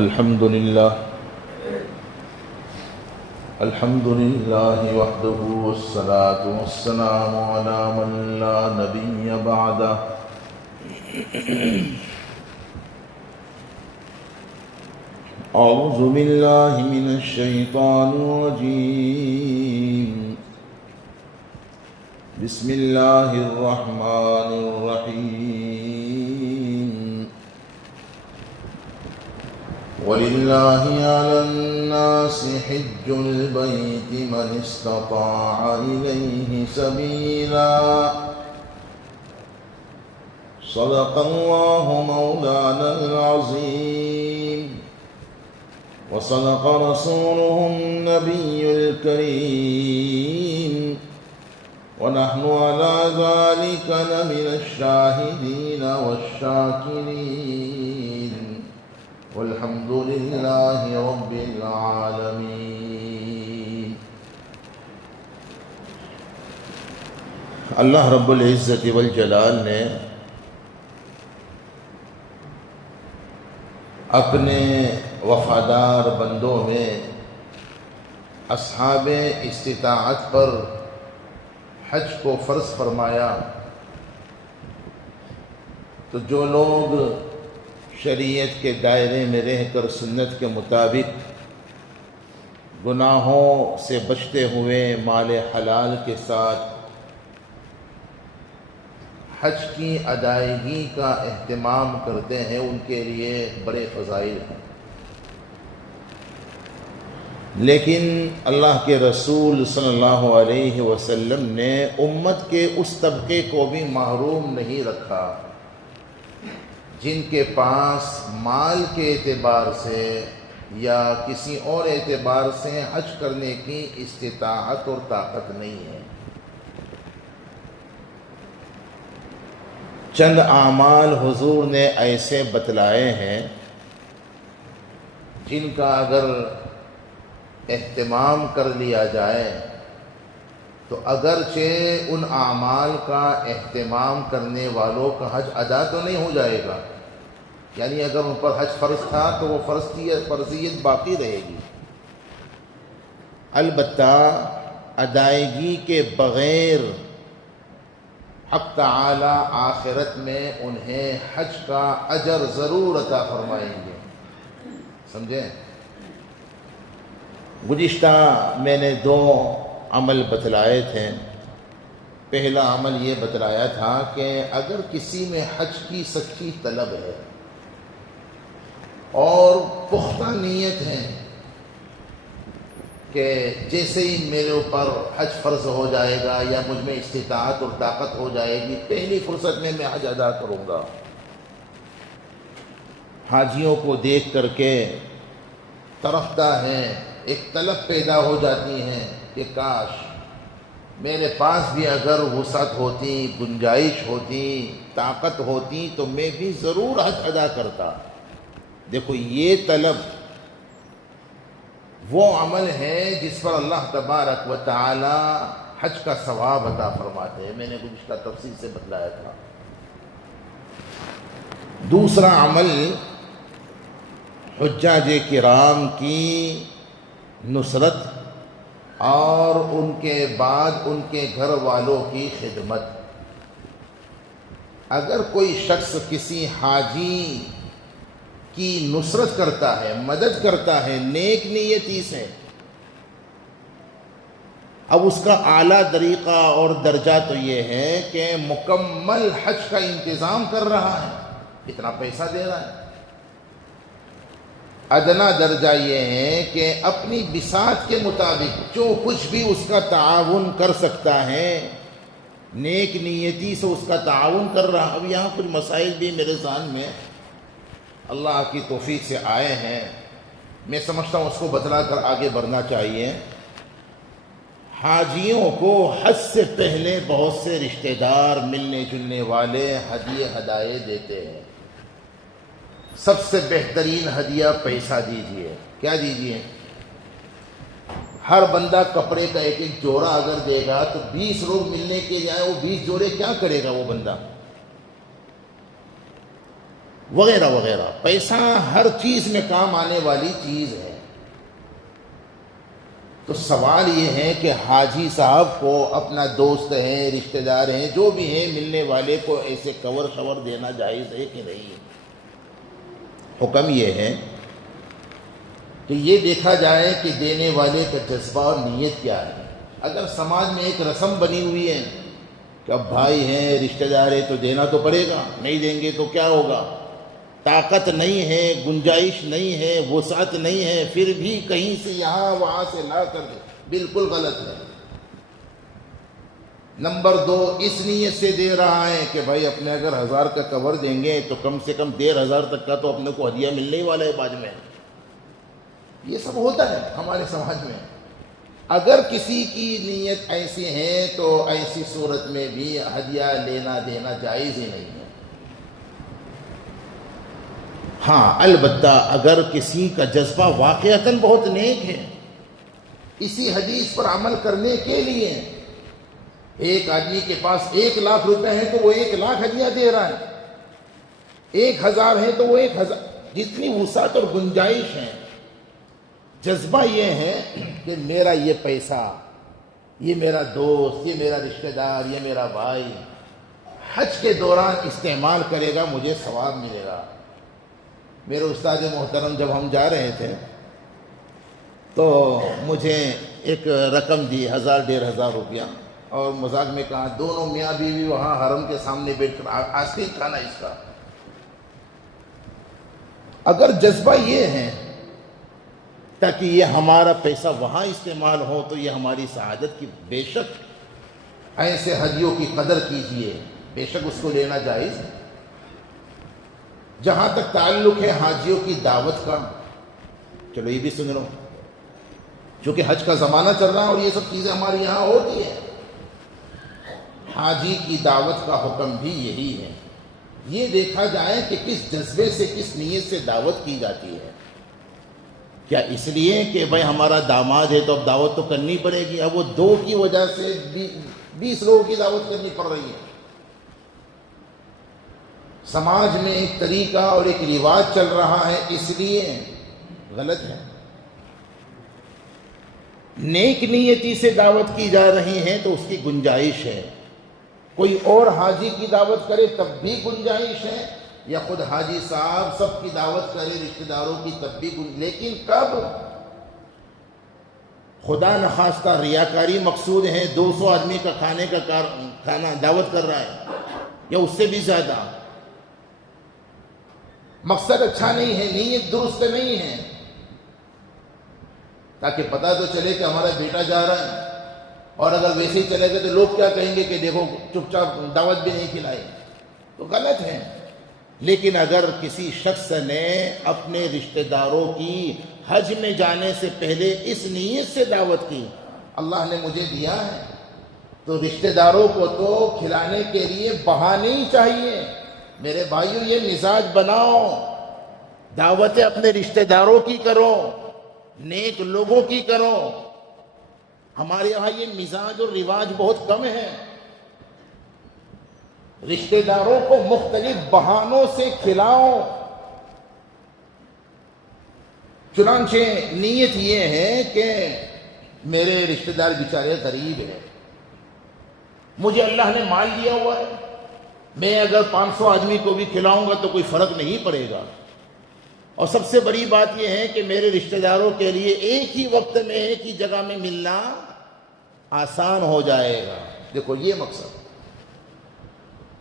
الحمد لله وحده والصلاة والسلام على من لا نبي بعده أعوذ بالله من الشيطان الرجيم بسم الله الرحمن الرحيم ولله على الناس حج البيت من استطاع إليه سبيلا صدق الله مولانا العظيم وصدق رسوله النبي الكريم ونحن على ذلك لمن الشاهدين والشاكرين والحمد لله رب العالمين۔ اللہ رب العزت والجلال نے اپنے وفادار بندوں میں اصحاب استطاعت پر حج کو فرض فرمایا، تو جو لوگ شریعت کے دائرے میں رہ کر سنت کے مطابق گناہوں سے بچتے ہوئے مال حلال کے ساتھ حج کی ادائیگی کا اہتمام کرتے ہیں، ان کے لیے بڑے فضائل ہیں۔ لیکن اللہ کے رسول صلی اللہ علیہ وسلم نے امت کے اس طبقے کو بھی محروم نہیں رکھا جن کے پاس مال کے اعتبار سے یا کسی اور اعتبار سے حج کرنے کی استطاعت اور طاقت نہیں ہے۔ چند اعمال حضور نے ایسے بتلائے ہیں جن کا اگر اہتمام کر لیا جائے تو اگرچہ ان اعمال کا اہتمام کرنے والوں کا حج ادا تو نہیں ہو جائے گا، یعنی اگر ان پر حج فرض تھا تو وہ فرضیت باقی رہے گی، البتہ ادائیگی کے بغیر حق تعالی آخرت میں انہیں حج کا اجر ضرور عطا فرمائیں گے۔ سمجھیں؟ گزشتہ میں نے 2 عمل بتلائے تھے۔ پہلا عمل یہ بتلایا تھا کہ اگر کسی میں حج کی سچی طلب ہے اور پختہ نیت ہے کہ جیسے ہی میرے اوپر حج فرض ہو جائے گا یا مجھ میں استطاعت اور طاقت ہو جائے گی، پہلی فرصت میں حج ادا کروں گا۔ حاجیوں کو دیکھ کر کے ترفدہ ہیں، ایک طلب پیدا ہو جاتی ہے کہ کاش میرے پاس بھی اگر وسعت ہوتی، گنجائش ہوتی، طاقت ہوتی تو میں بھی ضرور حج ادا کرتا۔ دیکھو، یہ طلب وہ عمل ہے جس پر اللہ تبارک و تعالی حج کا ثواب عطا فرماتے ہیں، میں نے گزشتہ تفصیل سے بتلایا تھا۔ دوسرا عمل حجاج کرام کی نصرت اور ان کے بعد ان کے گھر والوں کی خدمت۔ اگر کوئی شخص کسی حاجی کی نصرت کرتا ہے، مدد کرتا ہے نیک نیتی سے، اب اس کا اعلیٰ طریقہ اور درجہ تو یہ ہے کہ مکمل حج کا انتظام کر رہا ہے، اتنا پیسہ دے رہا ہے۔ ادنا درجہ یہ ہے کہ اپنی بساط کے مطابق جو کچھ بھی اس کا تعاون کر سکتا ہے، نیک نیتی سے اس کا تعاون کر رہا۔ اب یہاں کچھ مسائل بھی میرے ذہن میں اللہ کی توفیق سے آئے ہیں، میں سمجھتا ہوں اس کو بتلا کر آگے بڑھنا چاہیے۔ حاجیوں کو حج سے پہلے بہت سے رشتہ دار، ملنے جلنے والے ہدیے ہدایے دیتے ہیں۔ سب سے بہترین ہدیہ پیسہ دیجیے۔ کیا دیجیے؟ ہر بندہ کپڑے کا ایک ایک جوڑا اگر دے گا تو 20 لوگ ملنے کے جائیں، وہ 20 جوڑے کیا کرے گا وہ بندہ؟ وغیرہ وغیرہ. پیسہ ہر چیز میں کام آنے والی چیز ہے. تو سوال یہ ہے کہ حاجی صاحب کو اپنا دوست ہیں، رشتہ دار ہیں، جو بھی ہیں، ملنے والے کو ایسے کور شور دینا جائز ہے کہ نہیں؟ حکم یہ ہے کہ یہ دیکھا جائے کہ دینے والے کا جذبہ اور نیت کیا ہے. اگر سماج میں ایک رسم بنی ہوئی ہے کہ اب بھائی ہیں، رشتہ دار ہے تو دینا تو پڑے گا، نہیں دیں گے تو کیا ہوگا، طاقت نہیں ہے، گنجائش نہیں ہے، وسعت نہیں ہے، پھر بھی کہیں سے یہاں وہاں سے لا کر دے، بالکل غلط ہے. نمبر 2، اس نیت سے دے رہا ہے کہ بھائی اپنے اگر 1000 کا کور دیں گے تو کم سے کم 1500 تک کا تو اپنے کو ہدیہ ملنے ہی والا ہے بعد میں. یہ سب ہوتا ہے ہمارے سماج میں. اگر کسی کی نیت ایسی ہے تو ایسی صورت میں بھی ہدیہ لینا دینا جائز ہی نہیں ہے. ہاں البتہ اگر کسی کا جذبہ واقعتاً بہت نیک ہے، اسی حدیث پر عمل کرنے کے لیے ایک آدمی کے پاس 1 لاکھ روپے ہیں تو وہ 1 لاکھ ہدیہ دے رہا ہے، 1000 ہے تو وہ 1000، جتنی وسعت اور گنجائش ہے. جذبہ یہ ہے کہ میرا یہ پیسہ، یہ میرا دوست، یہ میرا رشتہ دار، یہ میرا بھائی حج کے دوران استعمال کرے گا، مجھے ثواب ملے گا. میرے استاد محترم جب ہم جا رہے تھے تو مجھے ایک رقم دی 1000-1500 روپیہ، اور مذاق میں کہا دونوں میاں بیوی وہاں حرم کے سامنے بیٹھ کر آخری کھانا اس کا. اگر جذبہ یہ ہے تاکہ یہ ہمارا پیسہ وہاں استعمال ہو تو یہ ہماری سعادت کی، بے شک ایسے ہدیوں کی قدر کیجئے، بے شک اس کو لینا جائز ہے. جہاں تک تعلق ہے حاجیوں کی دعوت کا، چلو یہ بھی سن لو، چونکہ حج کا زمانہ چل رہا ہے اور یہ سب چیزیں ہمارے یہاں ہوتی ہیں. حاجی کی دعوت کا حکم بھی یہی ہے. یہ دیکھا جائے کہ کس جذبے سے، کس نیت سے دعوت کی جاتی ہے. کیا اس لیے کہ بھائی ہمارا داماد ہے تو اب دعوت تو کرنی پڑے گی، اب وہ 2 کی وجہ سے 20 لوگوں کی دعوت کرنی پڑ رہی ہے. سماج میں ایک طریقہ اور ایک رواج چل رہا ہے، اس لیے غلط ہے. نیک نیتی سے دعوت کی جا رہی ہے تو اس کی گنجائش ہے. کوئی اور حاجی کی دعوت کرے تب بھی گنجائش ہے، یا خود حاجی صاحب سب کی دعوت کرے رشتہ داروں کی تب بھی لیکن کب؟ خدا نخواستہ ریاکاری مقصود ہے، 200 آدمی کا کھانا دعوت کر رہا ہے یا اس سے بھی زیادہ، مقصد اچھا نہیں ہے، نیت درست نہیں ہے، تاکہ پتہ تو چلے کہ ہمارا بیٹا جا رہا ہے، اور اگر ویسے ہی چلے گئے تو لوگ کیا کہیں گے کہ دیکھو چپ چاپ دعوت بھی نہیں کھلائی، تو غلط ہے. لیکن اگر کسی شخص نے اپنے رشتہ داروں کی حج میں جانے سے پہلے اس نیت سے دعوت کی، اللہ نے مجھے دیا ہے تو رشتہ داروں کو تو کھلانے کے لیے بہانے ہی چاہیے. میرے بھائیوں یہ مزاج بناؤ، دعوتیں اپنے رشتہ داروں کی کرو، نیک لوگوں کی کرو. ہمارے یہاں یہ مزاج اور رواج بہت کم ہے. رشتہ داروں کو مختلف بہانوں سے کھلاؤ. چنانچہ نیت یہ ہے کہ میرے رشتہ دار بیچارے غریب ہیں، مجھے اللہ نے مال دیا ہوا ہے، میں اگر 500 آدمی کو بھی کھلاؤں گا تو کوئی فرق نہیں پڑے گا. اور سب سے بڑی بات یہ ہے کہ میرے رشتہ داروں کے لیے ایک ہی وقت میں ایک ہی جگہ میں ملنا آسان ہو جائے گا. دیکھو یہ مقصد.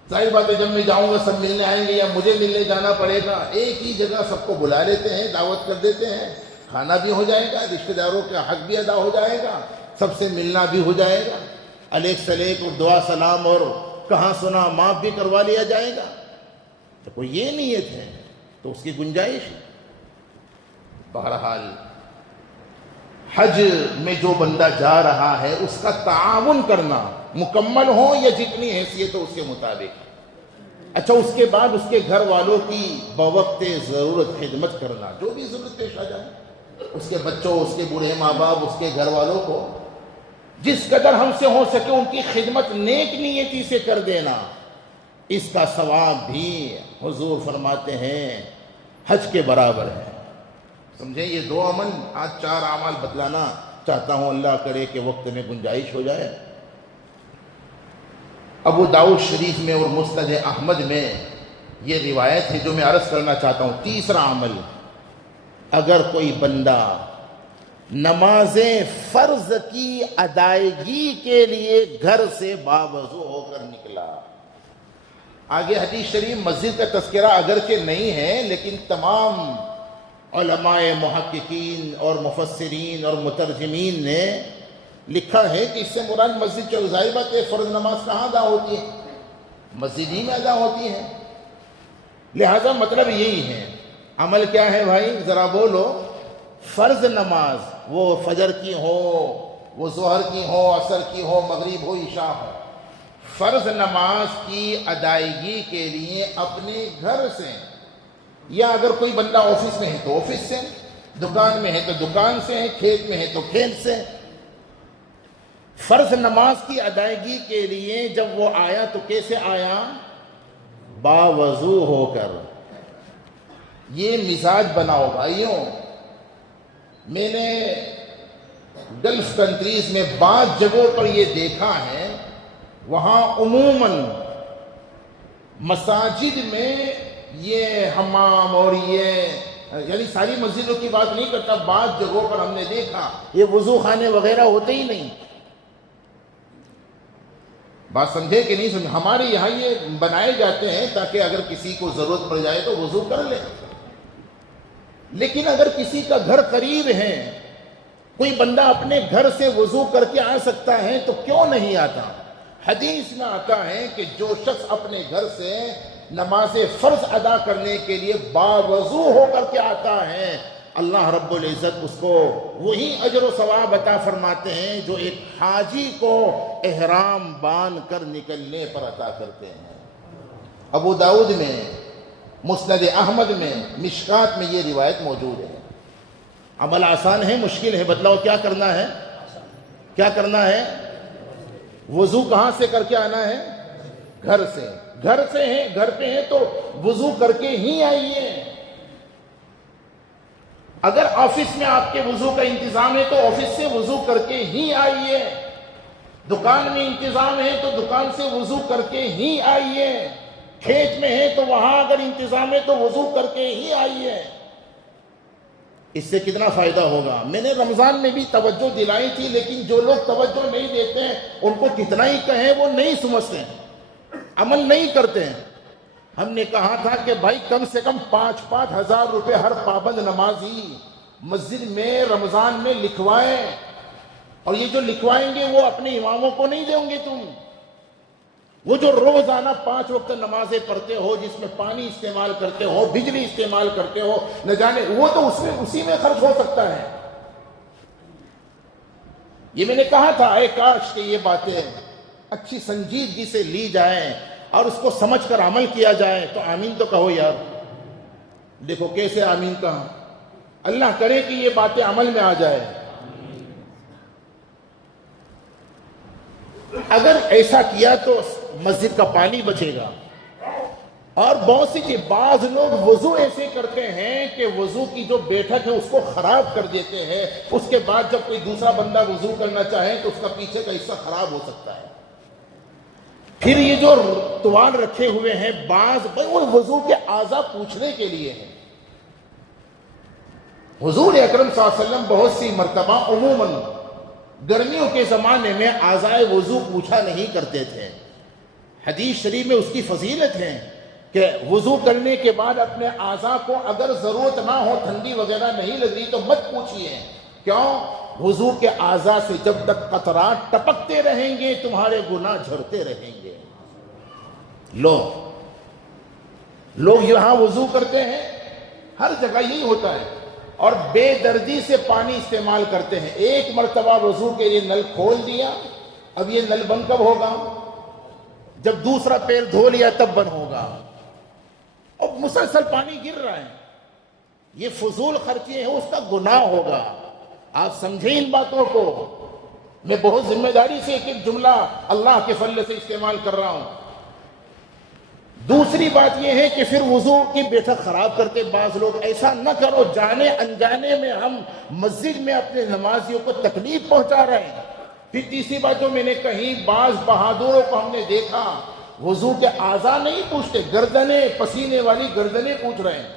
ظاہر بات ہے جب میں جاؤں گا سب ملنے آئیں گے یا مجھے ملنے جانا پڑے گا، ایک ہی جگہ سب کو بلا لیتے ہیں، دعوت کر دیتے ہیں، کھانا بھی ہو جائے گا، رشتہ داروں کا حق بھی ادا ہو جائے گا، سب سے ملنا بھی ہو جائے گا، علیک سلیک اور دعا سلام اور کہاں سنا معاف بھی کروا لیا جائے گا. تو کوئی یہ نیت ہے تو اس کی گنجائش ہے. بہرحال حج میں جو بندہ جا رہا ہے اس کا تعاون کرنا مکمل ہو یا جتنی حیثیت ہو اس کے مطابق. اچھا اس کے بعد اس کے گھر والوں کی بوقت ضرورت خدمت کرنا، جو بھی ضرورت پیش آ جائے، اس کے بچوں، اس کے بوڑھے ماں باپ، اس کے گھر والوں کو جس قدر ہم سے ہو سکے ان کی خدمت نیک نیتی سے کر دینا. اس کا ثواب بھی حضور فرماتے ہیں حج کے برابر ہے۔ سمجھیں، یہ 2 عمل، آج 4 اعمال بتلانا چاہتا ہوں، اللہ کرے کہ وقت میں گنجائش ہو جائے۔ ابو داؤد شریف میں اور مسند احمد میں یہ روایت ہے جو میں عرض کرنا چاہتا ہوں۔ تیسرا عمل، اگر کوئی بندہ نماز فرض کی ادائیگی کے لیے گھر سے باوضو ہو کر نکلا، آگے حدیث شریف مسجد کا تذکرہ اگرچہ نہیں ہے، لیکن تمام علماء محققین اور مفسرین اور مترجمین نے لکھا ہے کہ اس سے مراد مسجد، جو ظاہر بات ہے فرض نماز کہاں ادا ہوتی ہے؟ مسجد ہی میں ادا ہوتی ہے، لہذا مطلب یہی ہے۔ عمل کیا ہے بھائی ذرا بولو؟ فرض نماز، وہ فجر کی ہو، وہ ظہر کی ہو، عصر کی ہو، مغرب ہو، عشاء ہو، فرض نماز کی ادائیگی کے لیے اپنے گھر سے، یا اگر کوئی بندہ آفس میں ہے تو آفس سے، دکان میں ہے تو دکان سے، کھیت میں ہے تو کھیت سے، فرض نماز کی ادائیگی کے لیے جب وہ آیا تو کیسے آیا؟ باوضو ہو کر۔ یہ مزاج بناؤ بھائیوں۔ میں نے گلف کنٹریز میں بعض جگہوں پر یہ دیکھا ہے، وہاں عموماً مساجد میں یہ حمام اور یہ، یعنی ساری مسجدوں کی بات نہیں کرتا، بعض جگہوں پر ہم نے دیکھا یہ وضو خانے وغیرہ ہوتے ہی نہیں۔ بات سمجھے کہ نہیں سمجھے؟ ہمارے یہاں یہ بنائے جاتے ہیں تاکہ اگر کسی کو ضرورت پڑ جائے تو وضو کر لے، لیکن اگر کسی کا گھر قریب ہے، کوئی بندہ اپنے گھر سے وضو کر کے آ سکتا ہے تو کیوں نہیں آتا؟ حدیث میں آتا ہے کہ جو شخص اپنے گھر سے نماز فرض ادا کرنے کے لیے باوضو ہو کر کے آتا ہے، اللہ رب العزت اس کو وہی اجر و ثواب عطا فرماتے ہیں جو ایک حاجی کو احرام باندھ کر نکلنے پر عطا کرتے ہیں۔ ابو داؤد میں، مسند احمد میں، مشکات میں یہ روایت موجود ہے۔ عمل آسان ہے مشکل ہے؟ بتلاؤ کیا کرنا ہے؟ کیا کرنا ہے؟ وضو کہاں سے کر کے آنا ہے؟ گھر سے۔ گھر سے ہیں، گھر پہ ہیں تو وضو کر کے ہی آئیے۔ اگر آفس میں آپ کے وضو کا انتظام ہے تو آفس سے وضو کر کے ہی آئیے، دکان میں انتظام ہے تو دکان سے وضو کر کے ہی آئیے، کھیت میں ہے تو وہاں اگر انتظام ہے تو وضو کر کے ہی آئیے۔ اس سے کتنا فائدہ ہوگا؟ میں نے رمضان میں بھی توجہ دلائی تھی، لیکن جو لوگ توجہ نہیں دیتے ہیں ان کو کتنا ہی کہیں وہ نہیں سمجھتے ہیں، عمل نہیں کرتے ہیں۔ ہم نے کہا تھا کہ بھائی کم سے کم 5-5 ہزار روپے ہر پابند نمازی مسجد میں رمضان میں لکھوائیں، اور یہ جو لکھوائیں گے وہ اپنے اماموں کو نہیں دیں گے تم، وہ جو روزانہ 5 وقت نمازیں پڑھتے ہو، جس میں پانی استعمال کرتے ہو، بجلی استعمال کرتے ہو، نہ جانے وہ تو اسی میں خرچ ہو سکتا ہے۔ یہ میں نے کہا تھا اے کاش کہ یہ باتیں اچھی سنجیدگی سے لی جائیں اور اس کو سمجھ کر عمل کیا جائے۔ تو آمین تو کہو یار۔ دیکھو کیسے آمین کہا۔ اللہ کرے کہ یہ باتیں عمل میں آ جائے۔ اگر ایسا کیا تو مسجد کا پانی بچے گا۔ اور بہت سی چیز، بعض لوگ وضو ایسے کرتے ہیں کہ وضو کی جو بیٹھک ہے اس کو خراب کر دیتے ہیں، اس کے بعد جب کوئی دوسرا بندہ وضو کرنا چاہے تو اس کا پیچھے کا حصہ خراب ہو سکتا ہے۔ پھر یہ جو توال رکھے ہوئے ہیں بعض، وہ وضو کے اعضاء پوچھنے کے لیے ہیں۔ حضور اکرم صلی اللہ علیہ وسلم بہت سی مرتبہ عموماً گرمیوں کے زمانے میں اعضائے وضو پوچھا نہیں کرتے تھے۔ حدیث شریف میں اس کی فضیلت ہے کہ وضو کرنے کے بعد اپنے اعضاء کو اگر ضرورت نہ ہو، ٹھنڈی وغیرہ نہیں لگ رہی تو مت پوچھیے۔ کیوں؟ وضو کے اعضاء سے جب تک قطرات ٹپکتے رہیں گے تمہارے گناہ جھڑتے رہیں گے۔ لوگ یہاں وضو کرتے ہیں، ہر جگہ یہی ہوتا ہے، اور بے دردی سے پانی استعمال کرتے ہیں۔ ایک مرتبہ وضو کے لیے نل کھول دیا، اب یہ نل بند کب ہوگا؟ جب دوسرا پیر دھو لیا تب بند ہوگا، اور مسلسل پانی گر رہا ہے۔ یہ فضول خرچی ہے، اس کا گناہ ہوگا۔ آپ سمجھیں ان باتوں کو۔ میں بہت ذمہ داری سے ایک ایک جملہ اللہ کے فضل سے استعمال کر رہا ہوں۔ دوسری بات یہ ہے کہ پھر وضو کی بیٹھک خراب کرتے بعض لوگ. ایسا نہ کرو, جانے انجانے میں ہم مسجد میں اپنے نمازیوں کو تکلیف پہنچا رہے ہیں. پھر تیسری بات جو میں نے کہی, بعض بہادروں کو ہم نے دیکھا وضو کے اعضاء نہیں پوچھتے, گردنیں, پسینے والی گردنیں پوچھ رہے ہیں.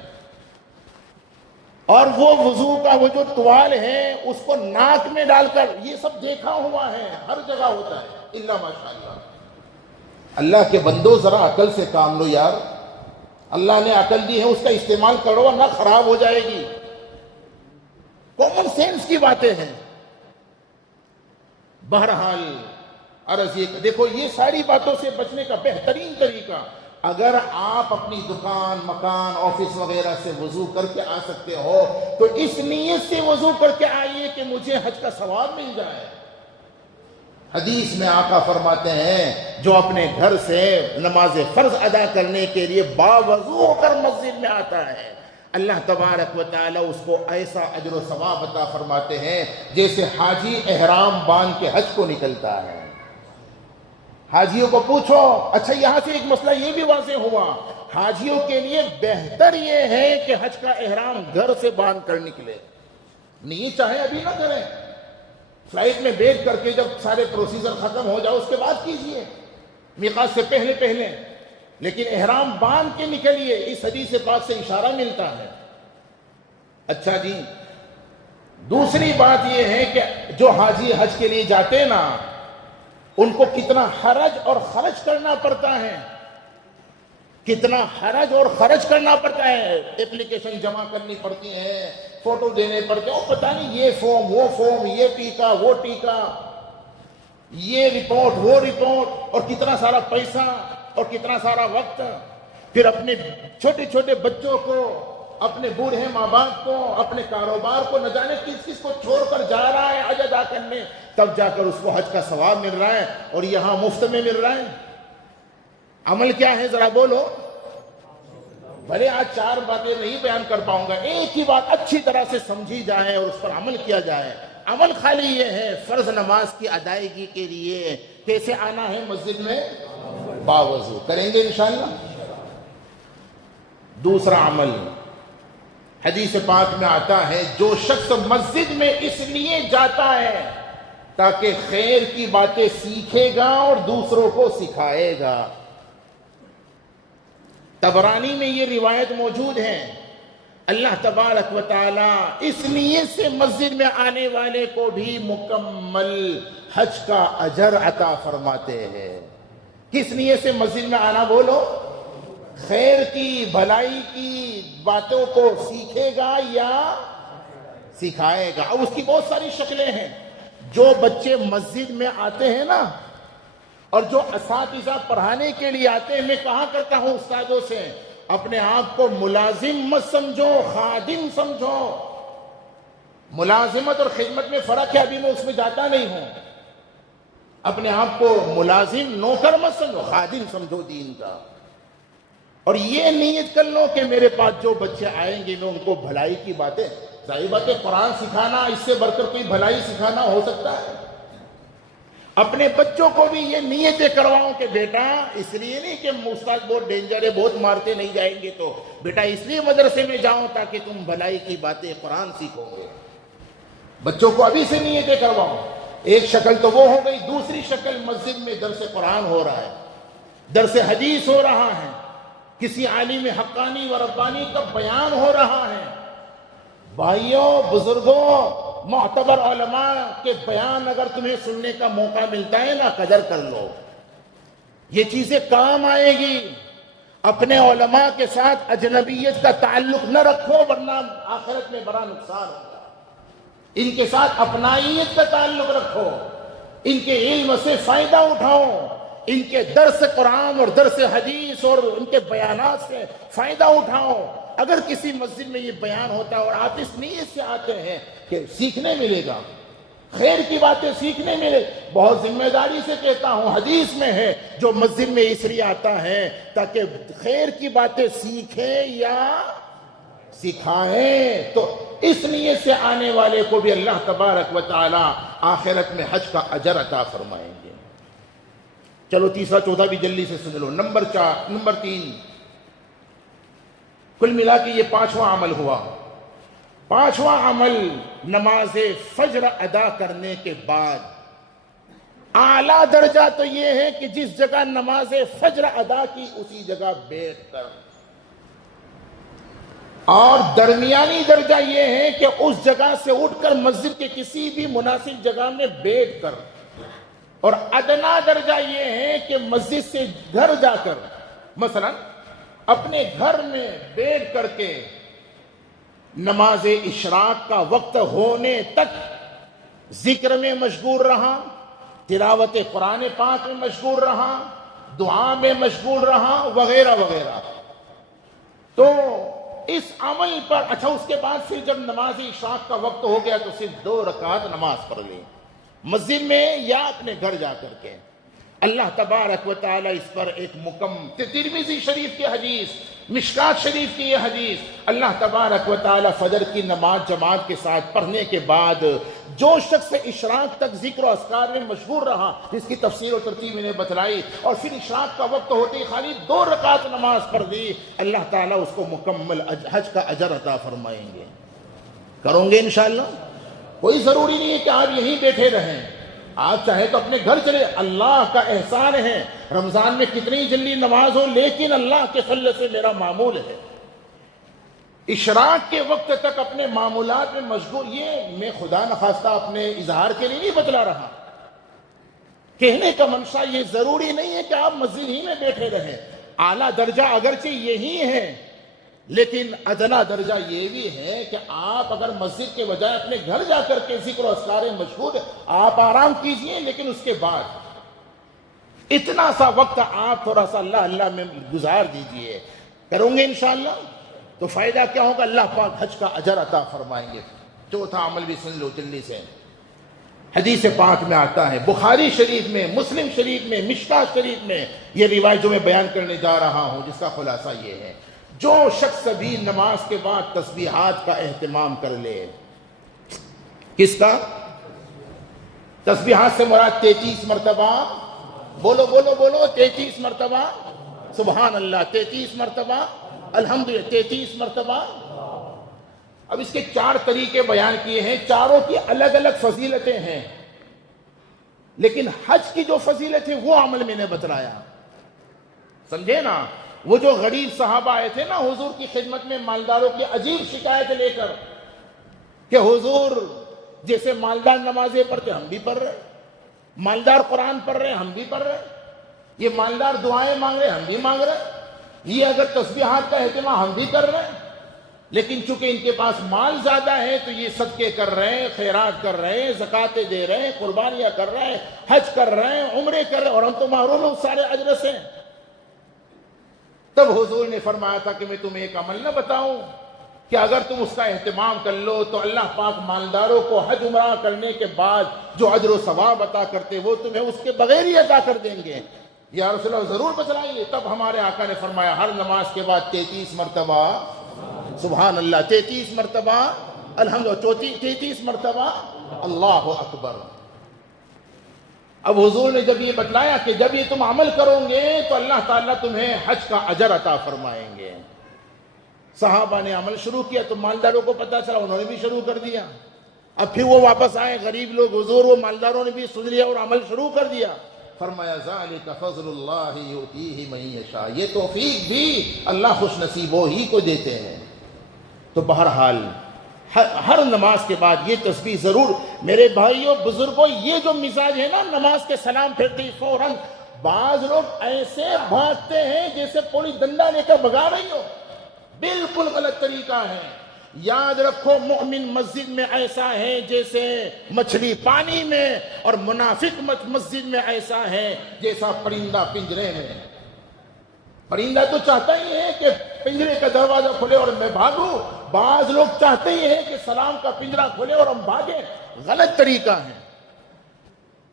اور وہ وضو کا وہ جو ٹوال ہے اس کو ناک میں ڈال کر, یہ سب دیکھا ہوا ہے, ہر جگہ ہوتا ہے الا ماشاءاللہ. اللہ کے بندو ذرا عقل سے کام لو یار. اللہ نے عقل دی ہے, اس کا استعمال کرو ورنہ خراب ہو جائے گی. کامن سینس کی باتیں ہیں. بہرحال عرض یہ دیکھو, یہ ساری باتوں سے بچنے کا بہترین طریقہ, اگر آپ اپنی دکان, مکان, آفس وغیرہ سے وضو کر کے آ سکتے ہو تو اس نیت سے وضو کر کے آئیے کہ مجھے حج کا ثواب مل جائے. حدیث میں آقا فرماتے ہیں جو اپنے گھر سے نماز فرض ادا کرنے کے لیے باوضو ہو کر مسجد میں آتا ہے, اللہ تبارک و تعالی اس کو ایسا اجر و ثواب عطا فرماتے ہیں جیسے حاجی احرام باندھ کے حج کو نکلتا ہے. حاجیوں کو پوچھو. اچھا, یہاں سے ایک مسئلہ یہ بھی واضح ہوا, حاجیوں کے لیے بہتر یہ ہے کہ حج کا احرام گھر سے باندھ کر نکلے. نہیں چاہے ابھی نہ کریں, فلائٹ میں بیٹھ کر کے جب سارے پروسیجر ختم ہو جاؤ اس کے بعد کیجئے, میقات سے پہلے. لیکن احرام باندھ کے نکلیے, اس حدیث پاک سے اشارہ ملتا ہے. اچھا جی, دوسری بات یہ ہے کہ جو حاجی حج کے لیے جاتے ہیں نا, ان کو کتنا حرج اور خرچ کرنا پڑتا ہے. کتنا حرج اور خرچ کرنا پڑتا ہے. اپلیکیشن جمع کرنی پڑتی ہے, فوٹو دینے پڑتے ہیں, پتہ نہیں یہ فارم وہ فارم, یہ ٹیکا وہ ٹیکا, یہ رپورٹ وہ رپورٹ, اور کتنا سارا پیسہ اور کتنا سارا وقت. پھر اپنے چھوٹے چھوٹے بچوں کو, اپنے بوڑھے ماں باپ کو, اپنے کاروبار کو, نہ جانے کس کس کو چھوڑ کر جا رہا ہے حج ادا کرنے, تب جا کر اس کو حج کا ثواب مل رہا ہے, اور یہاں مفت میں مل رہا ہے. عمل کیا ہے ذرا بولو. بھلے آج 4 باتیں نہیں بیان کر پاؤں گا, ایک ہی بات اچھی طرح سے سمجھی جائے اور اس پر عمل کیا جائے. عمل خالی یہ ہے, فرض نماز کی ادائیگی کے لیے کیسے آنا ہے مسجد میں, باوضو. کریں گے انشاءاللہ. دوسرا عمل حدیث پاک میں آتا ہے, جو شخص مسجد میں اس لیے جاتا ہے تاکہ خیر کی باتیں سیکھے گا اور دوسروں کو سکھائے گا. طبرانی میں یہ روایت موجود ہے, اللہ تبارک و تعالی اس نیت سے مسجد میں آنے والے کو بھی مکمل حج کا اجر عطا فرماتے ہیں. کس نیت سے مسجد میں آنا بولو, خیر کی, بھلائی کی باتوں کو سیکھے گا یا سکھائے گا. اب اس کی بہت ساری شکلیں ہیں. جو بچے مسجد میں آتے ہیں نا, اور جو اساتذہ پڑھانے کے لیے آتے ہیں, میں کہا کرتا ہوں استادوں سے, اپنے آپ کو ملازم مت سمجھو, خادم سمجھو. ملازمت اور خدمت میں فرق ہے, ابھی میں اس میں جاتا نہیں ہوں. اپنے آپ کو ملازم, نوکر مت سمجھو, خادم سمجھو دین کا. اور یہ نیت کر لو کہ میرے پاس جو بچے آئیں گے میں ان کو بھلائی کی باتیں, ظاہر بات ہے قرآن سکھانا, اس سے بڑھ کر کوئی بھلائی سکھانا ہو سکتا ہے. اپنے بچوں کو بھی یہ نیتیں کرواؤں کہ بیٹا, اس لیے نہیں کہ استاد بہت ڈینجر ہے, بہت مارتے نہیں جائیں گے, تو بیٹا اس لیے مدرسے میں جاؤں تاکہ تم بھلائی کی باتیں قرآن سیکھو گے. بچوں کو ابھی سے نیتیں کرواؤ. ایک شکل تو وہ ہو گئی. دوسری شکل, مسجد میں درس قرآن ہو رہا ہے, درس حدیث ہو رہا ہے, کسی عالم حقانی و ربانی کا بیان ہو رہا ہے. بھائیوں, بزرگوں, معتبر علماء کے بیان اگر تمہیں سننے کا موقع ملتا ہے نا, قدر کر لو. یہ چیزیں کام آئے گی. اپنے علماء کے ساتھ اجنبیت کا تعلق نہ رکھو ورنہ آخرت میں بڑا نقصان ہوگا. ان کے ساتھ اپنائیت کا تعلق رکھو, ان کے علم سے فائدہ اٹھاؤ, ان کے درس قرآن اور درس حدیث اور ان کے بیانات سے فائدہ اٹھاؤ. اگر کسی مسجد میں یہ بیان ہوتا ہے اور آپ اس نیت سے آتے ہیں کہ سیکھنے ملے گا, خیر کی باتیں سیکھنے ملے, بہت ذمہ داری سے کہتا ہوں, حدیث میں ہے جو مسجد میں اس لیے آتا ہے تاکہ خیر کی باتیں سیکھے یا سکھائیں, تو اس نیت سے آنے والے کو بھی اللہ تبارک و تعالی آخرت میں حج کا اجر عطا فرمائیں گے. چلو تیسرا چوتھا بھی جلدی سے سن لو. نمبر 3، کل ملا کے یہ 5واں عمل ہوا. 5واں عمل نماز فجر ادا کرنے کے بعد اعلیٰ درجہ تو یہ ہے کہ جس جگہ نماز فجر ادا کی اسی جگہ بیٹھ کر، اور درمیانی درجہ یہ ہے کہ اس جگہ سے اٹھ کر مسجد کے کسی بھی مناسب جگہ میں بیٹھ کر، اور ادنا درجہ یہ ہے کہ مسجد سے گھر جا کر، مثلا اپنے گھر میں بیٹھ کر کے نماز اشراق کا وقت ہونے تک ذکر میں مشغول رہا، تلاوت قرآن پاک میں مشغول رہا، دعا میں مشغول رہا، وغیرہ وغیرہ. تو اس عمل پر اچھا اس کے بعد پھر جب نماز اشراق کا وقت ہو گیا تو صرف 2 رکعت نماز پڑھ لی مسجد میں یا اپنے گھر جا کر کے. اللہ تبارک و تعالی اس پر ایک مکمل، ترمذی شریف کی حدیث، مشکات شریف کی یہ حدیث، اللہ تبارک و تعالی فجر کی نماز جماعت کے ساتھ پڑھنے کے بعد جو شخص اشراق تک ذکر و اذکار میں مشغول رہا، جس کی تفسیر و ترتیب انہیں بتلائی، اور پھر اشراق کا وقت ہوتے ہی خالی 2 رکعت نماز پڑھ دی، اللہ تعالیٰ اس کو مکمل حج کا اجر عطا فرمائیں گے. کروں گے انشاءاللہ. کوئی ضروری نہیں ہے کہ آپ یہیں بیٹھے رہیں، آپ چاہے تو اپنے گھر چلے. اللہ کا احسان ہے، رمضان میں کتنی جلدی نماز ہو، لیکن اللہ کے فضل سے میرا معمول ہے اشراق کے وقت تک اپنے معمولات میں مشغول. یہ میں خدا نخواستہ اپنے اظہار کے لیے نہیں بتلا رہا، کہنے کا منشا یہ ضروری نہیں ہے کہ آپ مسجد ہی میں بیٹھے رہیں. اعلیٰ درجہ اگرچہ یہی ہے، لیکن ادنا درجہ یہ بھی ہے کہ آپ اگر مسجد کے بجائے اپنے گھر جا کر کے ذکر و اذکار مشغول، آپ آرام کیجئے، لیکن اس کے بعد اتنا سا وقت آپ تھوڑا سا اللہ اللہ میں گزار دیجئے. کروں گے انشاءاللہ. تو فائدہ کیا ہوگا؟ اللہ پاک حج کا اجر عطا فرمائیں گے. چوتھا عمل بھی سن لو جلدی سے. حدیث پاک میں آتا ہے، بخاری شریف میں، مسلم شریف میں، مشکات شریف میں، یہ روایت جو میں بیان کرنے جا رہا ہوں جس کا خلاصہ یہ ہے، جو شخص بھی نماز کے بعد تسبیحات کا اہتمام کر لے. کس کا؟ تسبیحات سے مراد 33 مرتبہ، بولو بولو بولو، 33 مرتبہ سبحان اللہ، 33 مرتبہ الحمدللہ، 33 مرتبہ. اب اس کے 4 طریقے بیان کیے ہیں، چاروں کی الگ الگ فضیلتیں ہیں، لیکن حج کی جو فضیلت ہے وہ عمل میں نے بتلایا. سمجھے نا؟ وہ جو غریب صحابہ آئے تھے نا حضور کی خدمت میں مالداروں کی عجیب شکایت لے کر کہ حضور جیسے مالدار نمازیں پڑھتے ہم بھی پڑھ رہے، مالدار قرآن پڑھ رہے ہم بھی پڑھ رہے، یہ مالدار دعائیں مانگ رہے ہم بھی مانگ رہے، یہ اگر تسبیحات کا اہتمام ہم بھی کر رہے ہیں، لیکن چونکہ ان کے پاس مال زیادہ ہے تو یہ صدقے کر رہے ہیں، خیرات کر رہے ہیں، زکاتیں دے رہے ہیں، قربانیاں کر رہے ہیں، حج کر رہے ہیں، عمرے کر رہے ہیں، اور ہم تو محروم ہیں سارے اجر سے. تب حضور نے فرمایا تھا کہ میں تمہیں ایک عمل نہ بتاؤں کہ اگر تم اس کا اہتمام کر لو تو اللہ پاک مالداروں کو حج عمرہ کرنے کے بعد جو اجر و ثواب عطا کرتے وہ تمہیں اس کے بغیر ہی عطا کر دیں گے. یا رسول اللہ ضرور بتلائیے. تب ہمارے آقا نے فرمایا ہر نماز کے بعد 33 مرتبہ سبحان اللہ، 33 مرتبہ الحمدللہ، 33 مرتبہ اللہ اکبر. اب حضور نے جب یہ بتلایا کہ جب یہ تم عمل کرو گے تو اللہ تعالیٰ تمہیں حج کا اجر عطا فرمائیں گے. صحابہ نے عمل شروع کیا تو مالداروں کو پتا چلا، انہوں نے بھی شروع کر دیا. اب پھر وہ واپس آئے غریب لوگ، حضور وہ مالداروں نے بھی سن لیا اور عمل شروع کر دیا. فرمایا ذالک فضل اللہ یؤتیہ من یشاء، یہ توفیق بھی اللہ خوش نصیبوں ہی کو دیتے ہیں. تو بہرحال ہر نماز کے بعد یہ تسبیح ضرور. میرے بھائیوں بزرگوں، یہ جو مزاج ہے نا نماز کے سلام پھرتے ہی فوراً بعض لوگ ایسے بھاگتے ہیں جیسے کوئی ڈنڈا لے کر بھگا رہی ہو، بالکل غلط طریقہ ہے. یاد رکھو مومن مسجد میں ایسا ہے جیسے مچھلی پانی میں، اور منافق مسجد میں ایسا ہے جیسا پرندہ پنجرے میں. پرندہ تو چاہتا ہی ہے کہ پنجرے کا دروازہ کھلے اور میں بھاگوں، بعض لوگ چاہتے ہی ہیں کہ سلام کا پنجرہ کھلے اور ہم بھاگیں. غلط طریقہ ہے.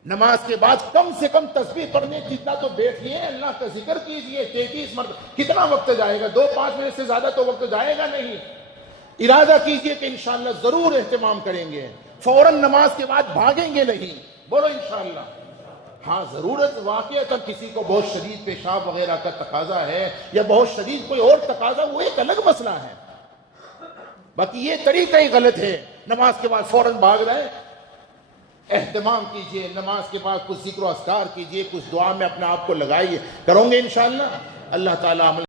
نماز کے بعد کم سے کم تسبیح پڑھنے جتنا تو بیٹھیے، اللہ کا ذکر کیجئے. 33 مرتبہ کتنا وقت جائے گا؟ 2-5 منٹ سے زیادہ تو وقت جائے گا نہیں. ارادہ کیجئے کہ انشاءاللہ ضرور اہتمام کریں گے، فوراً نماز کے بعد بھاگیں گے نہیں. بولو انشاءاللہ. ہاں ضرورت واقعہ کسی کو بہت شدید پیشاب وغیرہ کا تقاضا ہے یا بہت شدید کوئی اور تقاضا، وہ ایک الگ مسئلہ ہے، باقی یہ طریقہ ہی غلط ہے، نماز کے بعد فوراً بھاگ رہے۔ اہتمام کیجئے، نماز کے بعد کچھ ذکر و اذکار کیجئے، کچھ دعا میں اپنے آپ کو لگائیے، کرو گے انشاءاللہ اللہ تعالیٰ عمل